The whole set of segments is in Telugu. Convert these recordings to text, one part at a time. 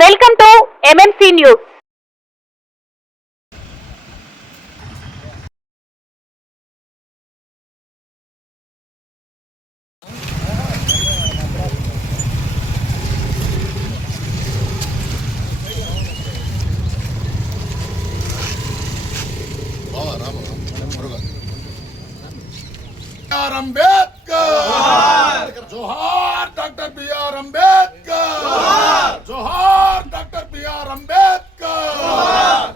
Welcome to MMC news. Ambedkar జోహార్ డాక్టర్ బిఆర్ అంబేద్కర్ జోహార్ డాక్టర్ బిఆర్ అంబేద్కర్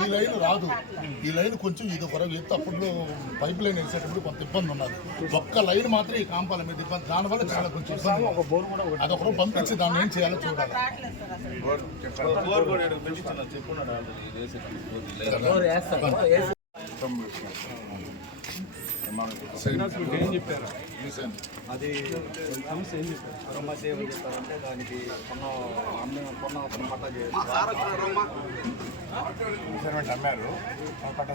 ఈ లైన్ రాదు. ఈ లైన్ కొంచెం ఇది ఒక ఎత్తు అప్పుడు పైప్ లైన్ వేసేటప్పుడు కొంత ఇబ్బంది ఉన్నది. ఒక్క లైన్ మాత్రం ఈ కాంపాల మీద ఇబ్బంది, దానివల్ల చాలా కొంచెం ఇబ్బంది. అదొకరు పంపించి దాన్ని ఏం చేయాలో చూడాలి. ఏం చెప్పారు అది సమస్య ఏం చెప్పారు? మధ్య ఏం చెప్తారంటే దానికి కొన్న పట్టా చేయాలి అమ్మారు పట్టా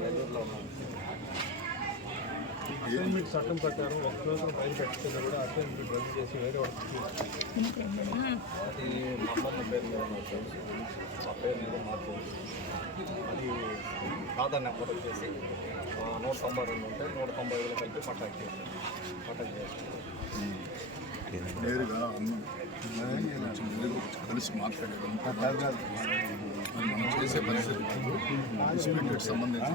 నెల్లూరులో అసైన్మెంట్ చట్టం ప్రకారం ఒక సంవత్సరం పైన పెట్టుకున్నా కూడా అసైన్మెంట్ రద్దు చేసి వేరే వాళ్ళకి అది మమ్మల్ని పేరు మీద తెలుసు, మా పేరు మీద మార్చవచ్చు. అది ఆధార్ నెంబర్ వచ్చేసి 192 ఉంటే 195 కలిపి పట్టా చేయాలి. నేరుగా కలిసి మాట్లాడేది మనం చేసే పరిస్థితి సంబంధించిన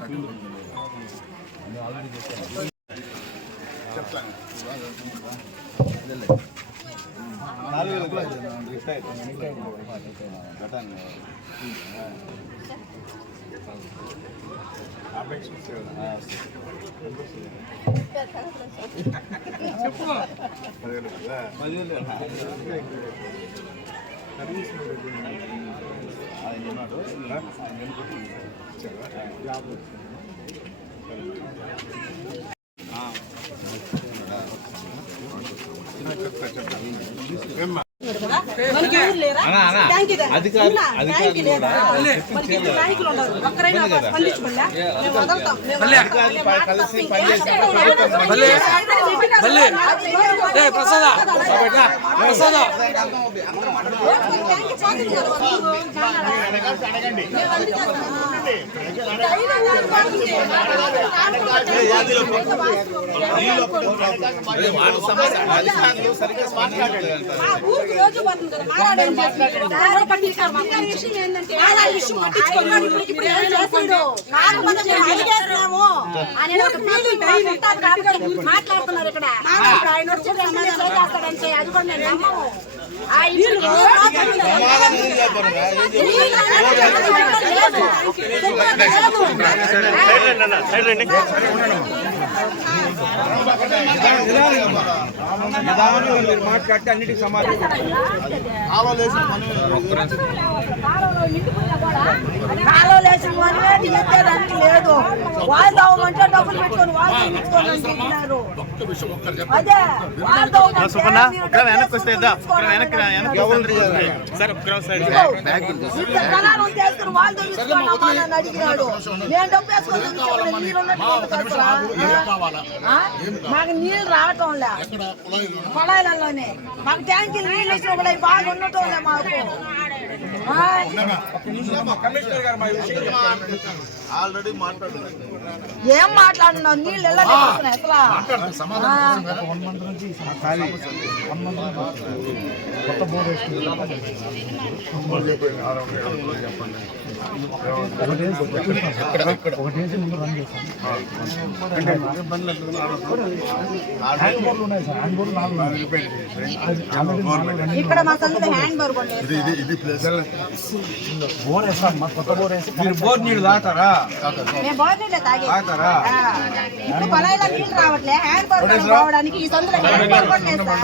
మాట్లాడుతున్నారు ఇక్కడ అది కూడా నేను నమ్మము. మాట్లాడితే అన్నిటికీ సమాధానం కాలో లేచిన వాళ్ళే ఎత్తేదానికి లేదు. వాళ్ళు తవ్వమంటే డబ్బులు పెట్టుకొని వాళ్ళు తీసుకోవాలనుకుంటున్నారు. అదే అడిగినాడు. నేను డబ్బు మాకు నీళ్ళు రావటం లే, కొళాయిలలోనే మాకు ట్యాంకీలు నీళ్ళు ఇచ్చిన కూడా బాగా ఉండటం లే. మాకు కమిషనర్ గారు మా విషయం ఆల్రెడీ మాట్లాడారు. ఏం మాట్లాడున్నావు? నీళ్ళు ఎలా వస్తున్నాయి అసలు? మాట్లాడుతున్నా సమాధానం కోసం కదా. కొత్త బోర్డు వేసుకుంది ఒకటేసి ముందు రన్ చేస్తాం. హ్యాండ్ బోర్డులు ఉన్నాయి సార్, హ్యాండ్ బోర్డు 4 ఇక్కడ మా సందులో హ్యాండ్ బోర్ కొండే బోర్ వేస్తాం. మా కొత్త బోర్ వేసి బోర్ నీళ్ళు తాగుతారా? మేము బోర్ నీళ్ళే తాగే. ఇప్పుడు పొలాయిలో నీళ్ళు రావట్లే, హ్యాండ్ బోర్ రావడానికి ఈ సందులో హ్యాండ్ బోర్ కొండేస్తా.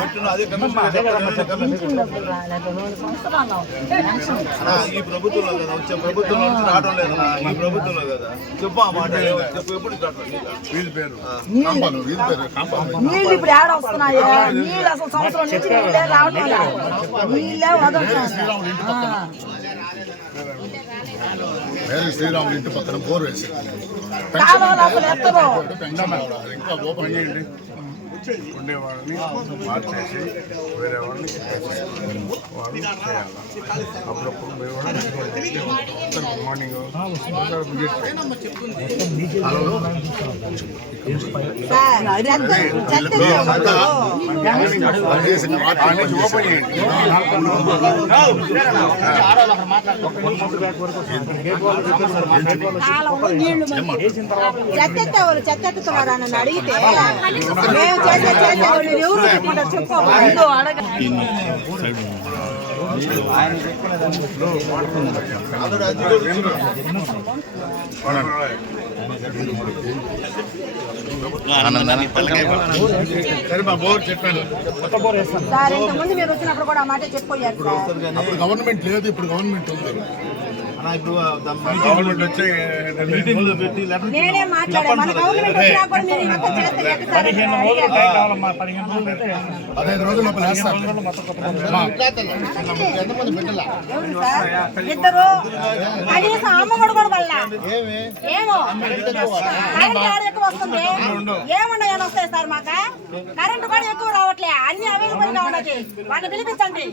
ఈ ప్రభుత్వంలో కదా వచ్చే ప్రభుత్వంలో నుంచి రావడం లేదు. ఈ ప్రభుత్వంలో కదా చెప్పు ఆ మాట చెప్పు. ఎప్పుడు వీళ్ళ పేరు కాంపాలు, వీళ్ళ పేరు కాంపాలు. నీళ్ళు ఇప్పుడు ఏడ వస్తున్నాయి? నీళ్ళు అసలు సంవత్సరం నుంచి నీళ్ళే రావట్లే, నీళ్ళే వదలట్లేదు. వేరే శ్రీరాములు ఇంటి పక్కన బోర్ వేసి కాలువలు అసలు ఎత్తరు. ఇంకా ఓపెన్ చేయండి. ఉండేవాళ్ళని మార్చేసి వేరే వాళ్ళని వాళ్ళు చేయాలి. అప్పుడప్పుడు మేము కూడా మార్నింగ్ ఓపెన్ చేయండి. చెత్తెత్తేవాళ్ళు చెత్తెత్తుతున్నారు అని అడిగితే మేము చేసేవాళ్ళు ఎవరు చెప్పుకుంటారు? చెప్పు ముందు అడగ. సార్ ఇంతకుముందు మీరు వచ్చినప్పుడు కూడా ఆ మాట చెప్పిపోయారు సార్. అప్పుడు గవర్నమెంట్ లేదు, ఇప్పుడు గవర్నమెంట్ ఉంది. గవర్నమెంట్ వచ్చి నేనే మాట్లాడాను. మన గవర్నమెంట్ వచ్చినా కూడా మీరు ఇదంతా చేస్తే ఎట్లా సార్? 15 రోజుల లోపల వేస్తారు. ఎవరు సార్? ఇద్దరు కనీసం అమ్మఒడి కూడా వల్ల ఏమో కరెంట్ ఆడ ఎక్కువ వస్తుంది. ఏమున్నాయని వస్తాయి సార్ మాకు? కరెంట్ కూడా ఎక్కువ రావట్లే. అన్ని అవైలబుల్ గా ఉన్నది. వాళ్ళని పిలిపించండి.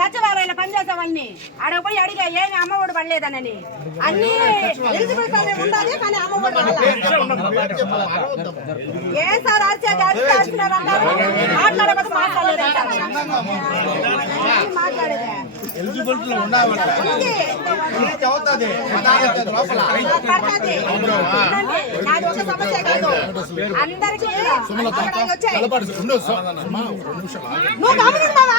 సచివాలయంలో పనిచేసే వాళ్ళని ఆడ పోయి అడిగా ఏమి అమ్మఒడి పడలేదనని. అన్ని ఎలిజిబుల్ ఉండాలి కానీ అమ్మఒడి ఏ సార్ అరిచినారు అంటారు. మాట్లాడకపోతే మాట్లాడేది నాది ఒక సమస్య కాదు. అందరికీ నువ్వు గమనిస్తావా?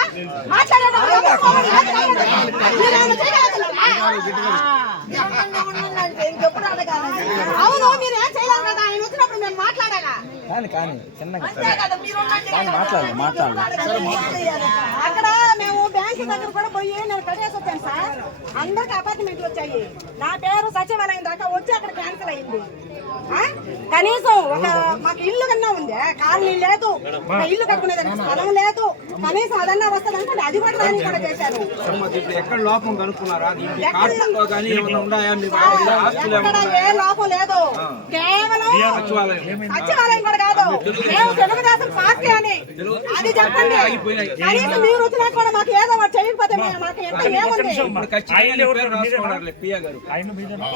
ఇంకెప్పుడు అడగాలి? అవును, మీరు ఏం చేయలేదు కదా. ఆయన వచ్చినప్పుడు మేము మాట్లాడాలా? అక్కడ మేము బ్యాంక్ దగ్గర కూడా పోయి నేను కట్టేసి వచ్చాను సార్. అందరికి అపార్ట్మెంట్లు వచ్చాయి. నా పేరు సచివాలయం దాకా వచ్చి అక్కడ క్యాన్సిల్ అయింది. కనీసం ఒక మాకు ఇల్లు కన్నా ఉంది, కాలనీ లేదు, ఒక ఇల్లు కట్టుకునేదానికి స్థలం లేదు. కనీసం అదన్నా వస్తుంది అనుకోండి, అది కూడా రాని కూడా చేశారు. ఎక్కడ లోపం కనుక్కున్నారా? ఎక్కడ ఏ లోపం లేదు. కేవలం సచివాలయం కూడా కాదు, మేము తెలుగుదేశం పార్టీ అని అది చెప్పండి. కనీసం మీరు వచ్చినా కూడా మాకు ఏదో ఒకటి చేయకపోతే మాకు ఎంత ఏముంది?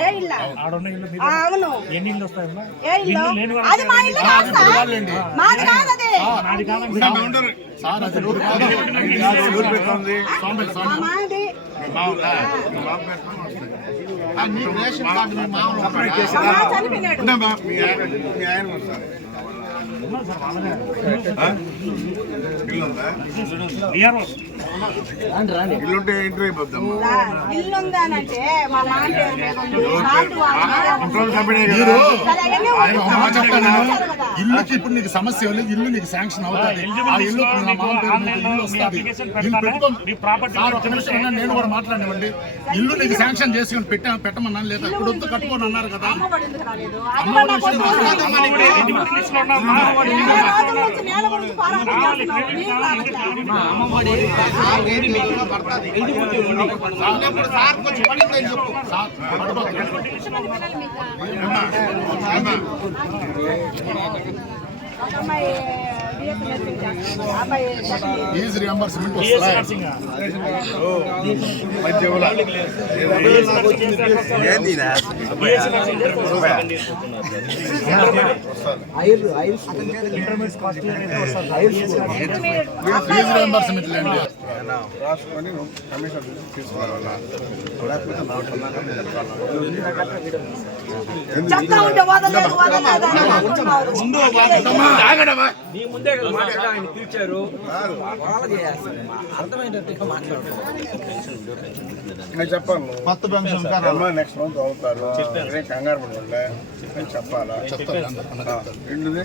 ఏ ఇల్లు? అవును, ఏ ఇల్లు? అది మా ఇల్లు కాదు సార్, మాది కాదు అది. మా మాది. చనిపోయినాడు. ఇల్లుంటే ఎంట్రీ అయిపోద్దాం. ఇల్లు ఉందానంటే మా నాన్న ఇల్లుకి ఇప్పుడు నీకు సమస్య లేదు. ఇల్లు నీకు శాంక్షన్ అవుతుంది. ఆ ఇల్లు నా మామ పేరు మీద ఇల్లు వస్తుంది. ఇల్లు పెట్టుకోండి. నేను కూడా మాట్లాడివ్వండి. ఇల్లు నీకు శాంక్షన్ చేసుకుని పెట్టమన్నాను లేదా? ఇప్పుడు వద్దు కట్టుకొని అన్నారు కదా. ఒక అమ్మాయి బిఎస్సీ నర్సింగ్ చేస్తుంది, ఆ అమ్మాయి సెకండ్ ఇయర్. ఈజ్ రియంబర్స్మెంట్ వస్తుంది. ఫీజు రియంబర్స్మెంట్ లేండి. రాసుకొని నువ్వు కమిషన్ తీసుకోవాలా లేకపోతే చెప్తా ఉంటే వదలలేదు వదలలేదు అని అంటున్నారు. నీ ముందే కదా మాట్లాడి ఆయన తీర్చారు. అర్థమైనట్టుగా మాట్లాడు. నేను చెప్పాను కొత్త పెన్షన్ నెక్స్ట్ మంత్ అవుతారు నేను కంగారు పడలే నేను చెప్పాలా రెండుది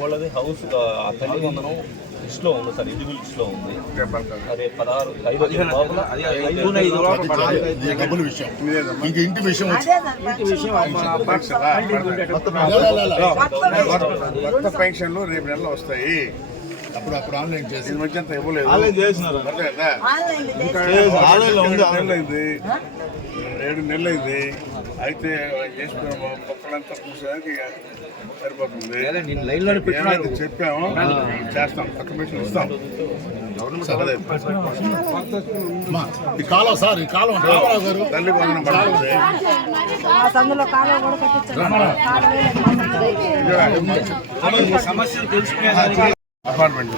వాళ్ళది హౌస్ ఆ తల్లి వందనం లిస్ట్లో ఉంది సార్, ఎలిజిబుల్ లిస్ట్లో ఉంది. అదే 16 డబ్బుల విషయం ఇంక ఇంటి విషయం వచ్చి అదే కొత్త పెన్షన్లు రేపు నెలలో వస్తాయి. అప్పుడు ఆన్లైన్ చేసి దీని మధ్య అంత ఇవ్వలేదు. ఆన్లైన్ నెలలైంది 7 నెలలైంది. అయితే చేసుకున్న మొక్కలంతా పూసేదానికి సరిపోతుంది. ఏమైతే చెప్పాము చేస్తాం, కొత్త పెన్షన్ ఇస్తాం. ఈ కాలం సార్, ఈ కాలం రామారావు గారు తల్లి వందనం పడుతుంది. ఆ సందులో కాలువ కూడా కట్టించారు. సమస్యలు తెలుసుకునే అపార్ట్మెంట్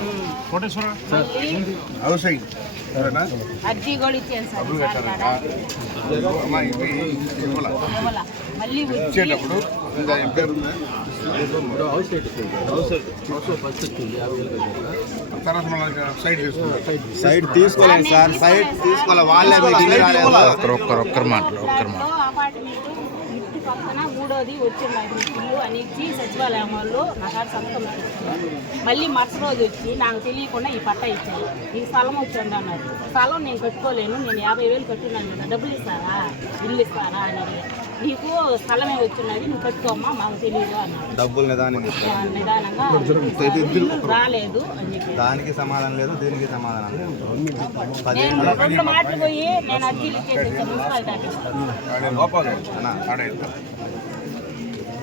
హౌసింగ్ అర్జీ కూడా ఇచ్చాను సార్. అమ్మా ఇవి ఇవ్వాల మళ్ళీ ఇచ్చేటప్పుడు ఇంకా ఏం పేరు ఉందా తర్వాత మనకి సైడ్ తీసుకుంటాం. సైడ్ తీసుకోలేదు సార్, సైడ్ తీసుకోవాలి వాళ్ళే ఒక్కరు మాటలు అపార్ట్మెంట్ ఇంటి పక్కన మూడోది వచ్చింది ఇల్లు అని ఇచ్చి సచివాలయం వాళ్ళు నా కాడ సంతకం పెట్టించారు. మళ్ళీ మరుసటి రోజు వచ్చి నాకు తెలియకుండా ఈ పట్టా ఇచ్చారు. ఈ స్థలం వచ్చింది అన్నారు. స్థలం నేను కట్టుకోలేను, నేను 50,000 కట్టున్నాను కదా, డబ్బులు ఇస్తారా, ఇల్లు ఇస్తారా అని అడిగారు. నీకు స్థలమే వచ్చినది, నువ్వు కట్టుకోమ్మా, మాకు తెలియదు అన్నారు. డబ్బులు నిదానంగా నిదానంగా రాలేదు అని చెప్పి దానికి సమాధానం లేదు, దీనికి సమాధానం లేదు. నేను 2 మాటలు పోయి నేను అర్జీలు ఇచ్చేసి మున్సిపాలిటీ ఆఫీస్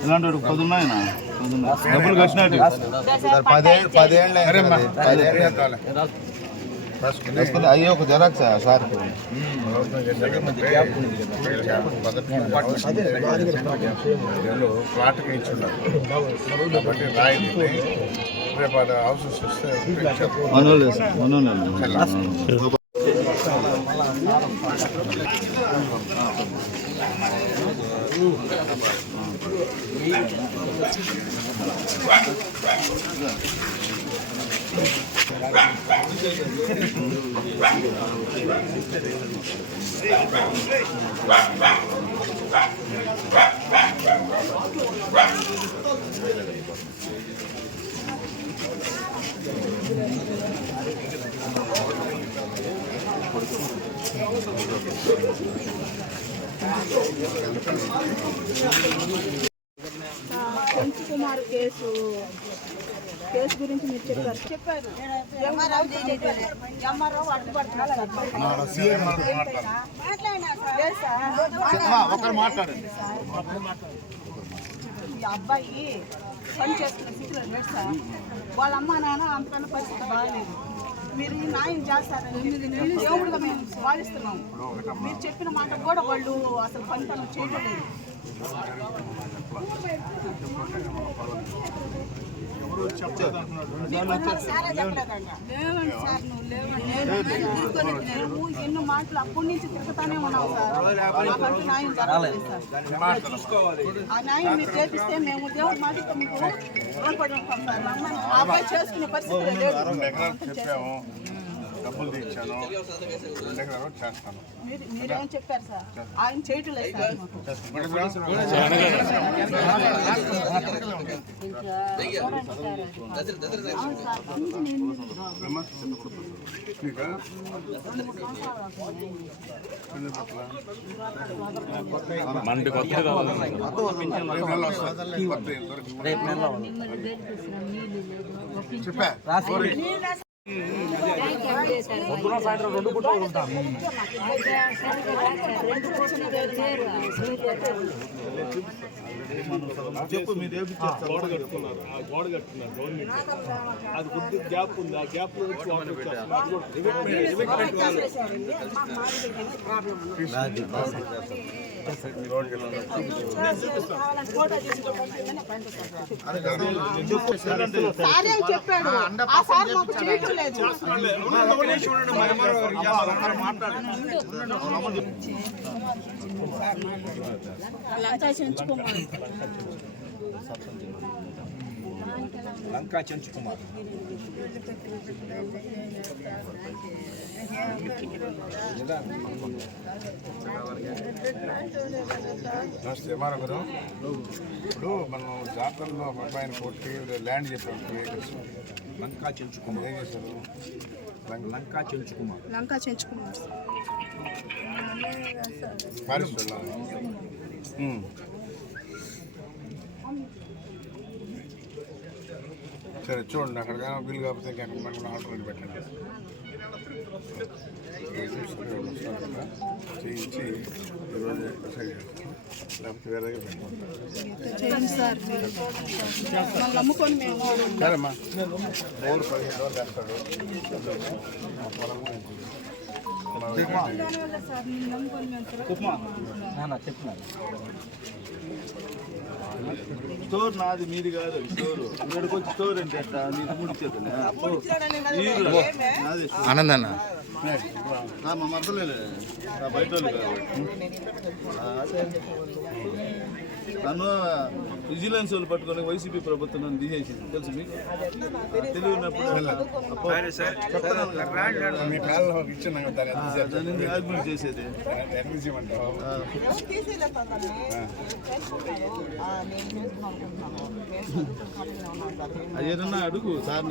ఇలాంటి 10 ఉన్నాయన డబ్బులు కట్టినట్టు సార్ 10 ఏళ్ళు అయ్యి ఒక జెరాక్స్ సార్ ఫ్లాట్కి ఇచ్చున్నారు కాబట్టి రాయింది రేపు హౌసెస్ వస్తే కుమార్ కేసు గురించి మీరు చెప్పారు. ఎంఆర్ఓ అడ్డుపడుతున్నారు. ఒకరు మాట్లాడండి. ఈ అబ్బాయి పని చేస్తున్న స్థితిలో లేడు సార్. వాళ్ళ అమ్మ నాన్న అంతకన్నా పరిస్థితి బాగాలేదు. మీరు ఈ న్యాయం చేస్తారని దేవుడుగా మేము భావిస్తున్నాం. మీరు చెప్పిన మాట కూడా వాళ్ళు అసలు పనులు చేయడం లేదు. ఎన్నో మాటలు అప్పటి నుంచి తిరుగుతానే ఉన్నాం సార్. మాకంటూ న్యాయం జరగలేదు సార్. ఆ న్యాయం మీరు చేపిస్తే మేము దేవుడి మాటతో మీకు రుణపడి ఉంటాం సార్. ఆ అబ్బాయి చేసుకునే పరిస్థితి లేదు. 2 ఎకరాలు చెప్పాము, డబ్బులు తెచ్చాను, 2 ఎకరాలు చేస్తాను. మీరేం చెప్పారు సార్? ఆయన చేయటం లేదు సార్. మండి కొత్తగా చెప్పా పొద్దున సాయంత్రం 2 పూటలు ఉంటాను. చెప్పు మీరు గోడ కట్టుకున్నారు, ఆ గోడ కట్టుకున్నారు గవర్నమెంట్. అది కొద్ది గ్యాప్ ఉంది, ఆ గ్యాప్ లో వచ్చి వాటర్ చెప్పాడు ఆ సార్ మాకు చేయటం లేదు. లంకా చెంచు కుమార్. ఇప్పుడు మనం జాతరలో ఒక అబ్బాయిని కొట్టి ల్యాండ్ చెప్పాం లంకా చెంచు కుమార్. ఏం చేశారు? లంకా చెంచు కుమార్. లంకా చేయించుకున్నాం. పారిశ్రమ సరే చూడండి, అక్కడ బిల్లు కాకపోతే మనకు ఆల్టర్నేట్ పెట్టండి. చేయించి ఈరోజు డిసైడ్ లేకపోతే వేరే చేయండి సార్, మమ్మల్ని నమ్ముకొని మేము సరేమ్మా. 15 రోజులు చేస్తాడు మా పొలము స్టోర్ నాది మీది కాదు. స్టోర్ ఇక్కడికి వచ్చి స్టోర్ అంటే ఎట్లా నీకు ముడిచేది ఆనందన్న మా మరదలేదు బయట వాళ్ళు నన్ను విజిలెన్స్ వాళ్ళు పట్టుకొని వైసీపీ ప్రభుత్వం నన్ను తీసేసింది తెలుసు మీకు. తెలియనప్పుడు మీ కాళ్ళలో ఇచ్చిన దాన్ని ఆర్గ్యుమెంట్ చేసేది. అది ఏదన్నా అడుగు సార్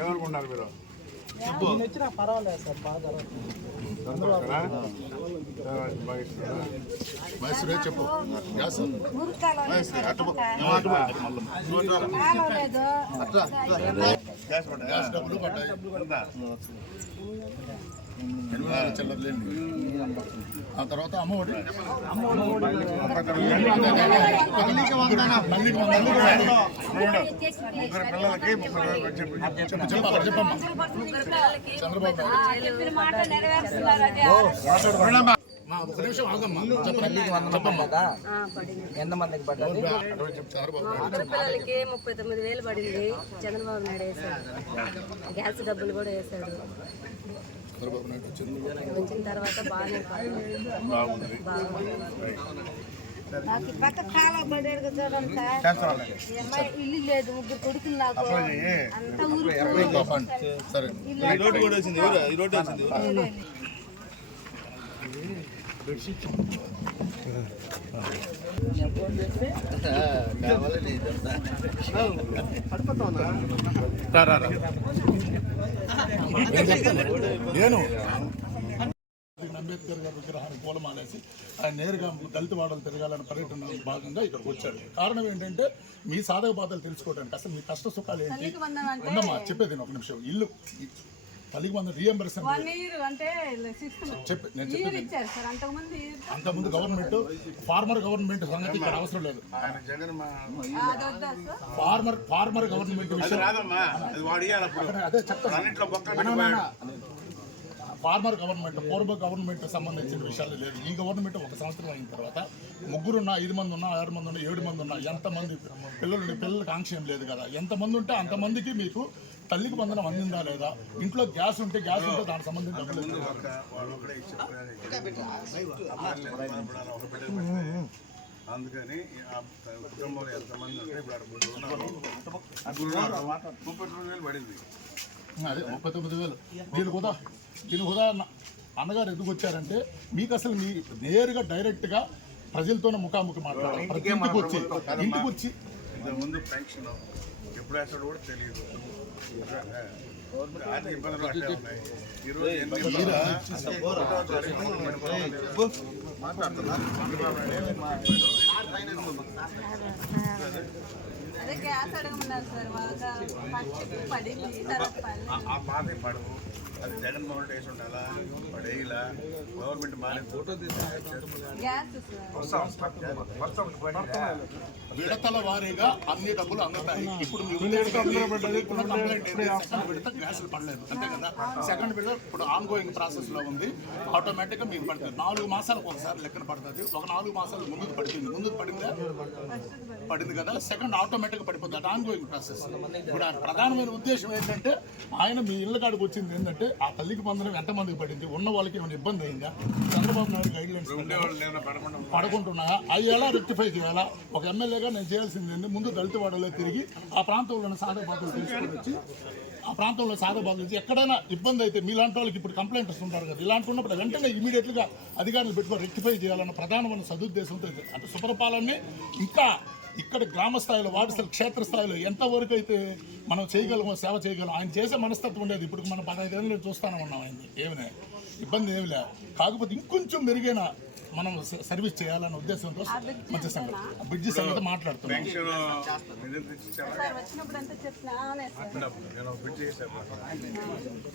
ఎవరుకున్నారు మీరు? పర్వాలేదు సార్, బాగా మైసూరే చెప్పు. గ్యాస్ గ్యాస్ డబ్బులు పడ్డాయి. 8,000 చిల్లర్లేండి. ఆ తర్వాత అమ్మఒడి చెప్పమ్మా. చంద్రబాబు ఒక నిమిషం ఆగమ్మా. చెప్పమ్మా. ఎంతమందికి పడ్డది? పిల్లలకి 39,000 పడింది. చంద్రబాబు నాయుడు వేశాడు, గ్యాస్ డబ్బులు కూడా వేశాడు. చంద్రబాబు నాయుడు వచ్చిన తర్వాత బాగానే బాగుంది. నాకు పక్క కాలం పడేది చూడండి సార్. ఇల్లు లేదు, 3 కొడుకులు నాకు. అంతా ఊరు సరే. ఈ రోడ్డు కూడా వచ్చింది. ఈ రోడ్డు వచ్చింది. నేను అంబేద్కర్ గారి విగ్రహానికి పూలమాలేసి ఆయన నేరుగా దళిత వాడలు తిరగాలని పర్యటన భాగంగా ఇక్కడికి వచ్చాడు. కారణం ఏంటంటే మీ సాధక బాధలు తెలుసుకోవడానికి, అసలు మీ కష్ట సుఖాలు ఏంటి ఉండమ్మా చెప్పేది. ఒక నిమిషం. ఇల్లు తల్లికి వంద రీఎంబర్స్మెంట్ అంతకుముందు గవర్నమెంట్ ఫార్మర్ గవర్నమెంట్ సంగతి ఇక్కడ అవసరం లేదు. ఫార్మర్ గవర్నమెంట్ విషయం అదే చెప్తాను. ఫార్మర్ గవర్నమెంట్ పూర్వ గవర్నమెంట్ సంబంధించిన విషయాలు లేదు. ఈ గవర్నమెంట్ 1 సంవత్సరం అయిన తర్వాత 3 ఉన్నా, 5 మంది ఉన్నా, 6 మంది ఉన్నా, 7 మంది ఉన్నా, ఎంతమంది పిల్లలకి ఆంక్షయం లేదు కదా. ఎంతమంది ఉంటే అంతమందికి మీకు తల్లికి బంధనం అందిందా లేదా, ఇంట్లో గ్యాస్ ఉంటే దానికి సంబంధించిన డబ్బులు. అందుకని కుటుంబంలో ఎంతమంది ఉంటే ఇప్పుడు 39,000 పడింది. అదే 39,000. దీని హుదా అన్నగారు ఎందుకు వచ్చారంటే మీకు అసలు మీ నేరుగా డైరెక్ట్గా ప్రజలతోనే ముఖాముఖి మాట్లాడాలి. ఇంటికి వచ్చి ఇంతకుముందు పెన్షన్ ఎప్పుడు వేస్తాడో కూడా తెలియదు. అదే గ్యాస్ అడగమన్నారు సార్ బాగా ఫస్ట్ పడింది తర్వాత ఆ పాత పడవు అది జగన్మోహన్ రెడ్డి వేసి ఉండాలా వాడు వేయలా గవర్నమెంట్ మారే ఫోటో గ్యాస్ విడతల వారీగా అన్ని డబ్బులు అందుతాయి. ఇప్పుడు మీ కంప్లైంట్ సెకండ్ విడత గ్యాసులు పడలేదు అంతే కదా. సెకండ్ విడత ఇప్పుడు ఆన్ గోయింగ్ ప్రాసెస్ లో ఉంది. ఆటోమేటిక్ గా మీకు పడుతుంది. 4 మాసాలకు ఒకసారి లెక్కన పడుతుంది. ఒక 4 మాసాలు ముందుకు పడింది కదా. సెకండ్ ఆటోమేటిక్ పడిపోతుంది. అది ఆన్ గోయింగ్ ప్రాసెస్. ఇప్పుడు ప్రధానమైన ఉద్దేశం ఏంటంటే ఆయన మీ ఇళ్ళ కాడికి వచ్చింది ఏంటంటే ఆ తల్లికి బంధనం ఎంతమందికి పడింది, ఉన్న వాళ్ళకి ఏమైనా ఇబ్బంది అయిందా, చంద్రబాబు నాయుడు గైడ్ లైన్స్ పడకుంటున్నాయా, అవి ఎలా రెక్టిఫై చేయాలా. ఒక ఎమ్మెల్యేగా నేను చేయాల్సింది ఏంటి, ముందు దళిత వాడలో తిరిగి ఆ ప్రాంతంలో సాధబాధలు తీసుకొని వచ్చి ఆ ప్రాంతంలో సాధబాధలు వచ్చి ఎక్కడైనా ఇబ్బంది అయితే మీలాంటి వాళ్ళకి ఇప్పుడు కంప్లైంట్ వస్తుంటారు కదా, ఇలాంటి ఉన్నప్పుడు వెంటనే ఇమీడియట్గా అధికారులు పెట్టుకొని రెక్టిఫై చేయాలన్న ప్రధానమైన సదుద్దేశంతో అంటే సుపరిపాలనని ఇంకా ఇక్కడ గ్రామ స్థాయిలో వార్డు క్షేత్రస్థాయిలో ఎంతవరకు అయితే మనం చేయగలమో సేవ చేయగలం. ఆయన చేసే మనస్తత్వం ఉండేది. ఇప్పుడు మనం 15 ఏళ్ళు చూస్తూనే ఉన్నాం. ఆయన్ని ఏమైనా ఇబ్బంది ఏమి లేదు. కాకపోతే ఇంకొంచెం మెరుగైన మనం సర్వీస్ చేయాలన్న ఉద్దేశంతో మంచి సంగతి బ్రిడ్జి సంగతి మాట్లాడుతున్నాం.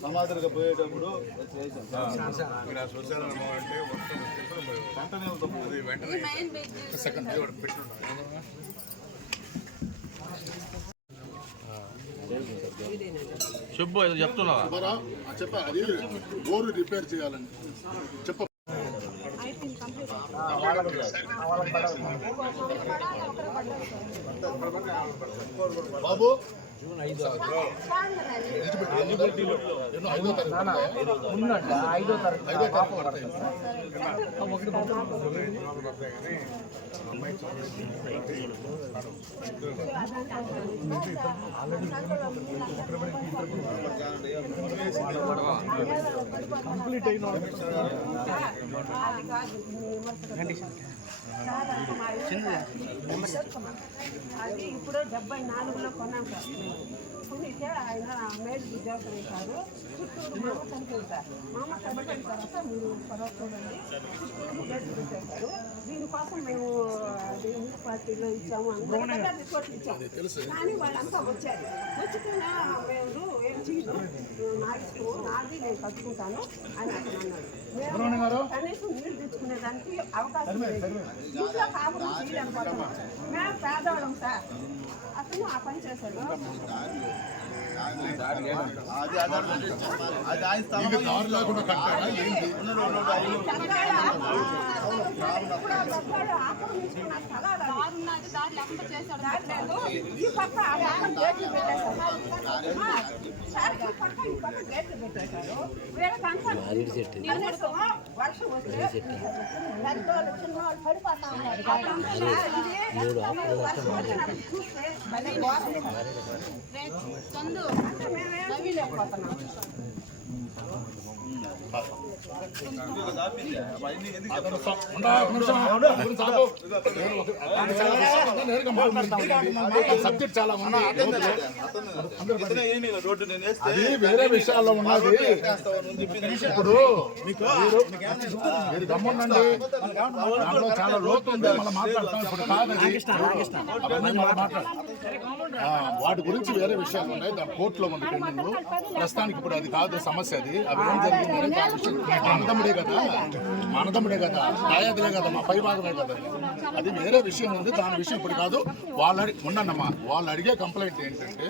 సమాధిగా పోయేటప్పుడు సెకండ్ చెప్పు ఏదో చెప్తున్నావా? చెప్ప అది బోరు రిపేర్ చేయాలని చెప్ప. బాబు జూన్ 5వ కంప్లీట్ అయిన అది ఇప్పుడు 74లో కొన్నాం సార్. కొనితే ఆయన మేలు ఉద్యోగం వేశారు. చుట్టూరు మామ చనిపోయింది సార్. మామ చనిపోయిన తర్వాత మీరు పర్వ చూడండి చుట్టూరు గేట్లు పెట్టేశారు. దీనికోసం మేము మున్సిపాలిటీలో ఇచ్చాము, అందరికీ రిపోర్ట్లు ఇచ్చాము. కానీ వాళ్ళంతా వచ్చారు. వచ్చితే మేము ఏం చేయదు, నా ఇష్టం, నాది నేను కట్టుకుంటాను అని అన్నాడు. మేము కనీసం నీళ్ళు తెచ్చుకునేదానికి అవకాశం లేదు. ఇంట్లో కాపురం చేయలేకపోతున్నాం. మేము పేదవాళ్ళం సార్. అతను ఆ పని చేశాడు. ఈ పక్క గేట్లు పెట్టేశారు. గేట్లు పెట్టేశారు. వీళ్ళకంతా వర్షం వస్తే పెద్దవాళ్ళు చిన్నవాళ్ళు పడిపోతా ఉన్నారు. చూస్తే సబ్జెక్ట్ చాలా ఉన్నాయి. అది వేరే విషయాల్లో ఉన్నది. ఇప్పుడు మీరు గమ్మునండి, దాంట్లో చాలా లోతు ఉంది. మనం మాట్లాడతాం ఇప్పుడు కాదు. వాటి గురించి వేరే విషయాలు ఉన్నాయి. దాని కోర్టులో ఉంది పెండింగ్. ప్రస్తుతానికి ఇప్పుడు అది కాదు సమస్య. అది అవి ఏం జరిగింది మానదమ్ముడే కదా, దాయాదులే కదా, మా పై భాగమే కదా. అది వేరే విషయం ఉంది. దాని విషయం ఇప్పుడు కాదు. ఉండన్నమ్మా, వాళ్ళు అడిగే కంప్లైంట్ ఏంటంటే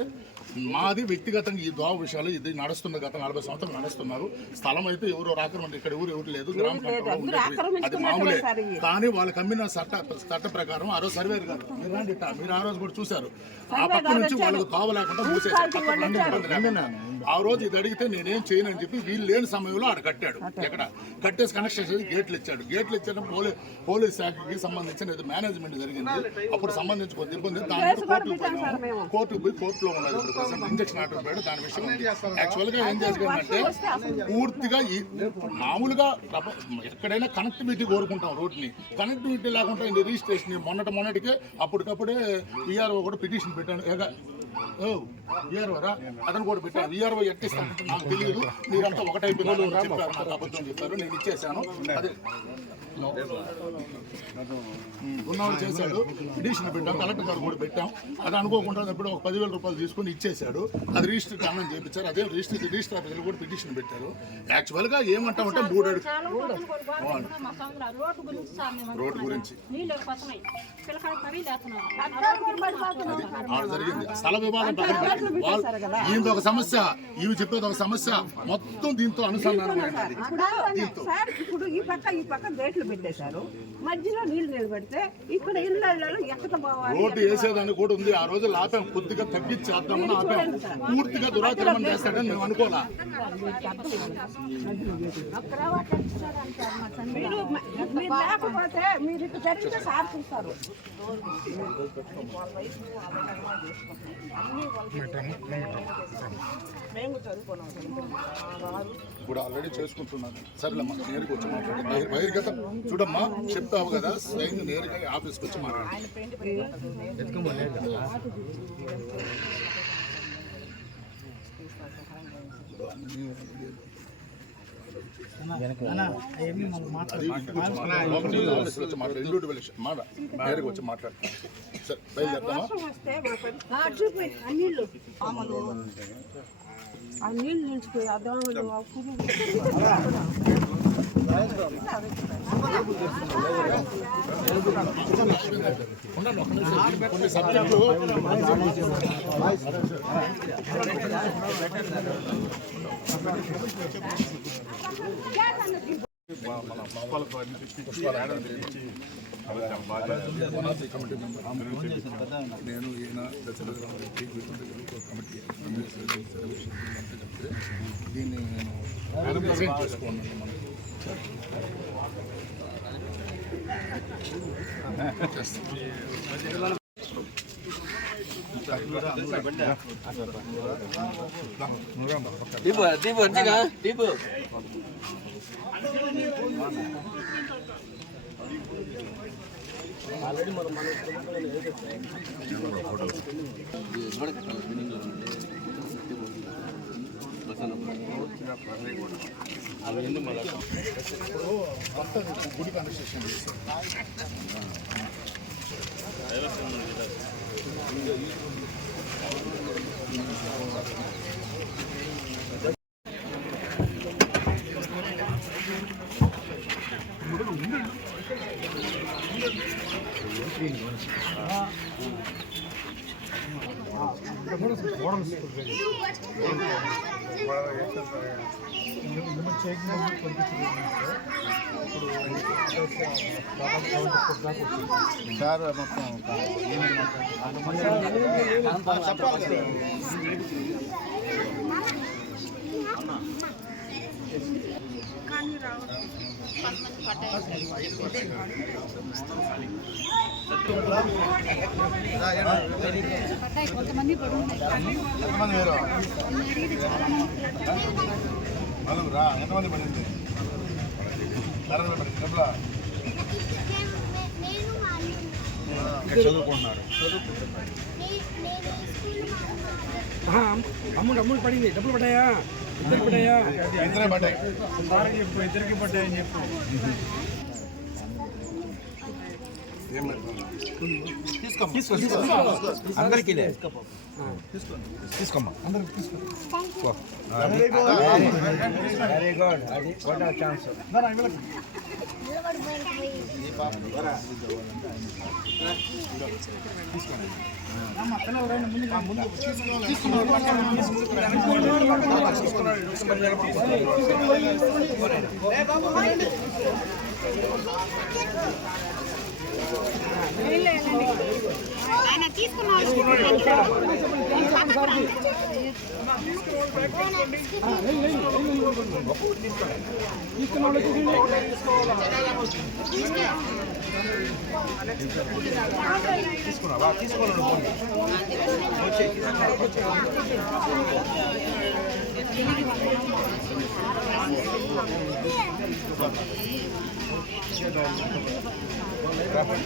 మాది వ్యక్తిగతంగా ఈ దోవ విషయాలు ఇది నడుస్తున్న గత 40 సంవత్సరాలు నడుస్తున్నారు. స్థలం అయితే ఎవరో ఆక్రమణ, ఇక్కడ ఎవరు లేదు, గ్రామ పంచాయతీ అది మామూలే. కానీ వాళ్ళకి అమ్మిన చట్ట ప్రకారం ఆ రోజు సర్వేర్ గారు మీరు ఆ రోజు కూడా చూశారు. ఆ పక్క నుంచి వాళ్ళకి దోవ లేకుండా మూసేసారు. ఆ రోజు ఇది అడిగితే నేనేం చేయను అని చెప్పి వీళ్ళు లేని సమయంలో ఆడ కట్టాడు. ఎక్కడ కట్టేసి కనెక్షన్ చేసి గేట్లు ఇచ్చాడు. గేట్లు ఇచ్చిన పోలీస్ శాఖకి సంబంధించిన మేనేజ్మెంట్ జరిగింది. అప్పుడు సంబంధించి కొద్ది ఇబ్బంది. దాని కోర్టుకు పోయి కోర్టులో ఉన్నది. ఇంజక్షన్ ఆర్డర్ పోయాడు. దాని విషయం యాక్చువల్ గా ఏం చేసిందంటే పూర్తిగా మామూలుగా ఎక్కడైనా కనెక్టివిటీ కోరుకుంటాం. రోడ్ ని కనెక్టివిటీ లేకుండా రిజిస్ట్రేషన్ మొన్నటికే అప్పటికప్పుడే విఆర్ఓ కూడా పిటిషన్ పెట్టాడు. వీఆర్ఓరా అతను కూడా పెట్టాను. వీఆర్ఓ ఎట్టిస్తాను నాకు తెలియదు, మీరంతా ఒకటైపోయిందని చెప్పారు, నాకు అబద్ధం చెప్పారు, నేను ఇచ్చేసాను. అదే ఉన్నవాళ్ళు చేశాడు, పిటిషన్ పెట్టాం, కలెక్టర్ గారు కూడా పెట్టాం. అది అనుకోకుండా ఎప్పుడో ఒక 10,000 రూపాయలు తీసుకొని ఇచ్చేశాడు. అది రిజిస్టర్ కారణం చేయించారు. అదే రిజిస్టర్ ఆఫీసులు కూడా పిటిషన్ పెట్టారు. యాక్చువల్గా ఏమంటామంటే 3 అడుగు రోడ్డు గురించి జరిగింది. స్థల వివాదం దీంతో ఒక సమస్య, ఇవి చెప్పేది ఒక సమస్య, మొత్తం దీంతో అనుసంధానం. ఇప్పుడు ఈ పక్క గేట్లు పెట్టేశారు, మధ్యలో నీళ్లు నిలబెడితే ఇక్కడ ఇళ్ళల్లో ఎక్కడ పోవాలి? రోడ్డు వేసేదాన్ని కూడా ఉంది. ఆ రోజు ఆపాం, కొద్దిగా తగ్గించేద్దామని ఆపాం. పూర్తిగా దురాక్రమణ చేస్తాడని మేము అనుకోలే. మీరు లేకపోతే మీరు ఇటు చర్చితే సార్ చూస్తారు. మేము చదువుకున్నాం ఇప్పుడు ఆల్రెడీ చేసుకుంటున్నాను. సరేమ్మా, నేరుగా వచ్చి మాట్లాడి బహిర్గత చూడమ్మా, చెప్తావు కదా, స్వయంగా నేరుగా ఆఫీస్కి వచ్చి మాట్లాడు. నేరుగా వచ్చి మాట్లాడతాను. సరే బయలుదేరుతామా? ఆ నీళ్ళు నిలిచిపోయి ఆ దోమలు కొన్ని సబ్జెక్టులు నేను ఈయన కమిటీ దీన్ని నేను ప్రెజెంట్ చేసుకున్నాను. గుడి కన్స్ట్రక్షన్ చేశారు. సార్ మొత్తం ఎంతమంది రా, ఎంతమంది పడింది? డబ్బులా చదువుకుంటున్నారు. అమ్ముడు పడింది, డబ్బులు పడ్డాయా? ఇద్దరు పడ్డాయా? ఇద్దరే పడ్డాయి. ఇద్దరికి పడ్డాయని చెప్పు. అందరికీ తీసుకోమ్మా, అందరికి తీసుకో. వెరీ గుడ్, అది వాట్ ఛాన్స్.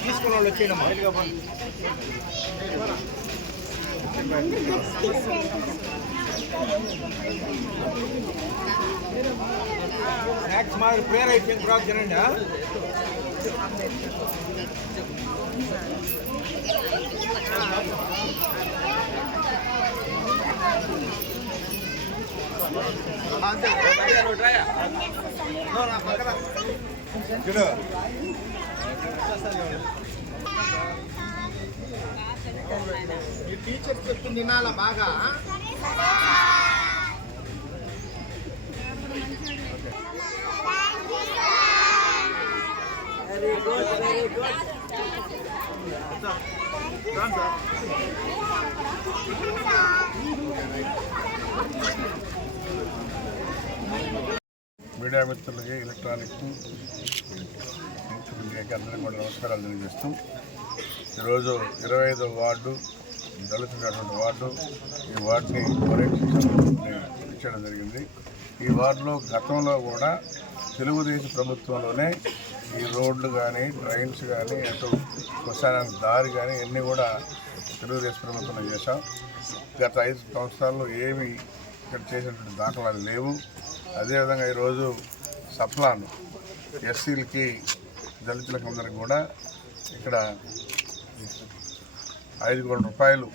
తీసుకున్న వాళ్ళు వచ్చేయడమ్మా. స్నాక్స్ మాదిరి ప్రేయర్ అయిపోయిన తర్వాత తినండి. టీచర్ చెప్తుంది తినాలా బాగా. మీడియా మిత్రులకి, ఎలక్ట్రానిక్ మీడియాకి అందరికీ కూడా నమస్కారాలు తెలియజేస్తూ ఈరోజు 25వ వార్డు దళితున్నటువంటి వార్డు, ఈ వార్డుని పరీక్షించడం జరిగింది. ఈ వార్డులో గతంలో కూడా తెలుగుదేశం ప్రభుత్వంలోనే ఈ రోడ్లు కానీ, డ్రైన్స్ కానీ, అటు శ్మశానానికి దారి కానీ ఇవన్నీ కూడా తెలుగుదేశం ప్రభుత్వంలో చేశాం. గత 5 సంవత్సరాల్లో ఏమి ఇక్కడ చేసినటువంటి దాఖలాలు లేవు. అదేవిధంగా ఈరోజు సప్లాన్ ఎస్సీలకి, దళితులకు అందరికి కూడా ఇక్కడ 5 కోట్ల రూపాయలు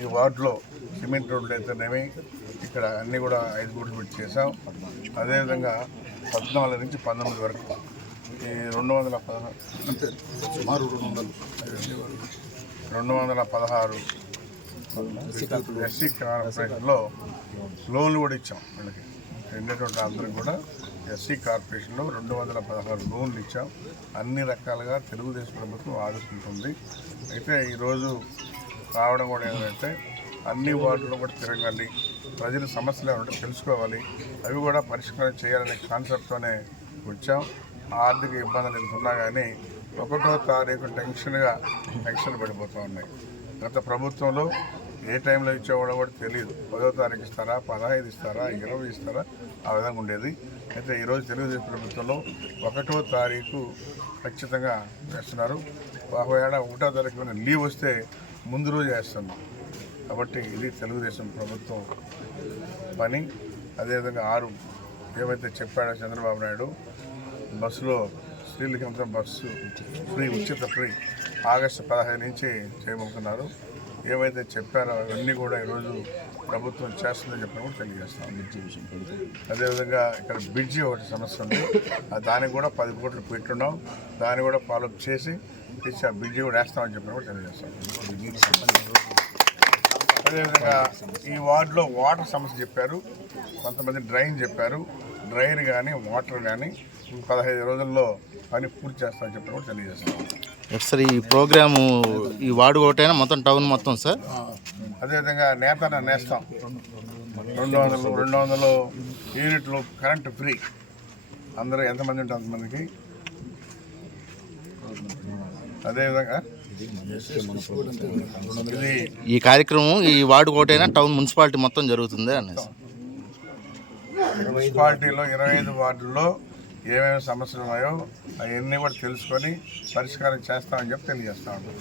ఈ వార్డులో సిమెంట్ రోడ్లు అయితేనేమి ఇక్కడ అన్నీ కూడా 5 కోట్లు పెట్టి చేసాం. అదేవిధంగా 14 నుంచి 19 వరకు ఈ 216 ఎస్సీ కార్పొరేషన్లో లోన్లు కూడా ఇచ్చాం. వీళ్ళకి రెండేటువంటి అందరికి కూడా ఎస్సీ కార్పొరేషన్లో 216 లోన్లు ఇచ్చాం. అన్ని రకాలుగా తెలుగుదేశం ప్రభుత్వం ఆదుకుంటుంది. అయితే ఈరోజు రావడం కూడా ఏంటంటే అన్ని వార్డుల్లో కూడా తిరగాలి, ప్రజల సమస్యలు ఏమంటే తెలుసుకోవాలి, అవి కూడా పరిష్కారం చేయాలనే కాన్సెప్ట్తోనే వచ్చాం. ఆర్థిక ఇబ్బందులు ఎదుర్కొన్నా కానీ 1వ తారీఖు టెన్షన్ పడిపోతూ ఉన్నాయి. గత ప్రభుత్వంలో ఏ టైంలో ఇచ్చేవాడో కూడా తెలియదు. 10వ తారీఖు ఇస్తారా, 15 ఇస్తారా, 20 ఇస్తారా, ఆ విధంగా ఉండేది. అయితే ఈరోజు తెలుగుదేశం ప్రభుత్వంలో 1వ తారీఖు ఖచ్చితంగా వేస్తున్నారు. ఒకవేళ 1వ తారీఖు లీవ్ వస్తే ముందు రోజు వేస్తున్నాం. కాబట్టి ఇది తెలుగుదేశం ప్రభుత్వం పని. అదేవిధంగా 6 ఏవైతే చెప్పాడో చంద్రబాబు నాయుడు, బస్సులో స్త్రీలకి మొత్తం బస్సు ఫ్రీ, ఉచిత ఫ్రీ ఆగస్టు 15 నుంచి చేయబోతున్నారు. ఏవైతే చెప్పారో అవన్నీ కూడా ఈరోజు ప్రభుత్వం చేస్తుందని చెప్పిన కూడా తెలియజేస్తాం. అదేవిధంగా ఇక్కడ బ్రిడ్జి ఒకటి సమస్య ఉంది, దానికి కూడా 10 కోట్లు పెట్టున్నాం. దాన్ని కూడా ఫాలోఅప్ చేసి ఆ బ్రిడ్జి కూడా వేస్తామని చెప్పిన కూడా తెలియజేస్తాం. అదేవిధంగా ఈ వార్డులో వాటర్ సమస్య చెప్పారు, కొంతమంది డ్రైన్ చెప్పారు. డ్రైన్ కానీ, వాటర్ కానీ 15 రోజుల్లో పని పూర్తి చేస్తామని చెప్పి కూడా తెలియజేస్తాం. సార్ ఈ ప్రోగ్రాము ఈ వార్డు ఒకటైనా మొత్తం టౌన్ మొత్తం సార్? అదేవిధంగా నేస్తాం 200 యూనిట్లు కరెంటు ఫ్రీ. అందరూ ఎంతమంది ఉంటే అంతమందికి. అదేవిధంగా ఇది ఈ కార్యక్రమం ఈ వార్డు ఒకటైనా టౌన్ మున్సిపాలిటీ మొత్తం జరుగుతుంది అనేసి. మున్సిపాలిటీలో 25 వార్డుల్లో ఏమేమి సమస్యలు ఉన్నాయో అవన్నీ కూడా తెలుసుకొని పరిష్కారం చేస్తామని చెప్పి తెలియజేస్తా ఉన్నాం.